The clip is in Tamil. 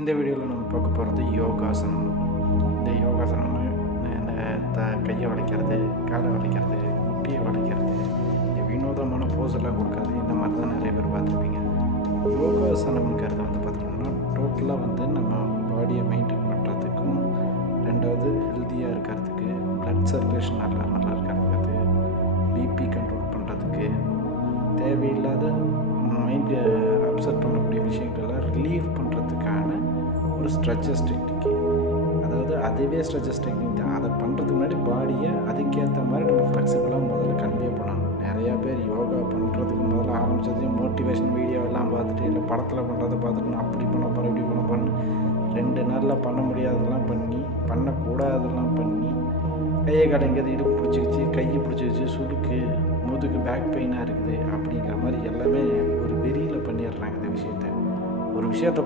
இந்த வீடியோவில் நம்ம பார்க்க போகிறது யோகாசனம். இந்த யோகாசனம் இந்த கையை வளைக்கிறது, காலை வளைக்கிறது, முட்டியை வளைக்கிறது, இந்த வினோதமான போஸ் எல்லாம் கொடுக்கறது, இந்த மாதிரி தான் நிறைய பேர் பார்த்துருப்பீங்க. யோகாசனம்ங்கிறது பார்த்திங்கன்னா டோட்டலாக நம்ம பாடியை மெயின்டைன் பண்ணுறதுக்கும், ரெண்டாவது ஹெல்த்தியாக இருக்கிறதுக்கு, ப்ளட் சர்க்குலேஷன் நல்லா இருக்கிறதுக்கு, பிபி கண்ட்ரோல் பண்ணுறதுக்கு, தேவையில்லாத மைண்டை அப்செட் பண்ணக்கூடிய விஷயங்களெல்லாம் ரிலீவ் பண்ணுறதுக்கான ஒரு ஸ்ட்ரெச்சஸ் டெக்னிக். அதாவது அதுவே ஸ்ட்ரெச்சஸ் டெக்னிக் தான். அதை பண்ணுறதுக்கு முன்னாடி பாடியை அதுக்கேற்ற மாதிரி நம்ம ஃப்ளெக்சிபிளாக முதல்ல கன்வே பண்ணணும். நிறையா பேர் யோகா பண்ணுறதுக்கு முதல்ல ஆரம்பித்தது மோட்டிவேஷன் வீடியோவெல்லாம் பார்த்துட்டு, இல்லை படத்தில் பண்ணுறதை பார்த்துட்டு நான் அப்படி பண்ண போகிறேன் இப்படி பண்ண போகிறேன்னு 2 நாளில் பண்ண முடியாததெல்லாம் பண்ணி, பண்ணக்கூடாததெல்லாம் பண்ணி, கையை கடைங்கிறது இடுப்பு பிடிச்சிக்கிச்சு, கையை பிடிச்சிக்கிச்சு, சுருக்கு, முதுகு, பேக் பெயினாக இருக்குது அப்படிங்கிற மாதிரி எல்லாமே ஒரு வெறியில் பண்ணிடுறாங்க. இந்த விஷயத்த ஒரு விஷயத்த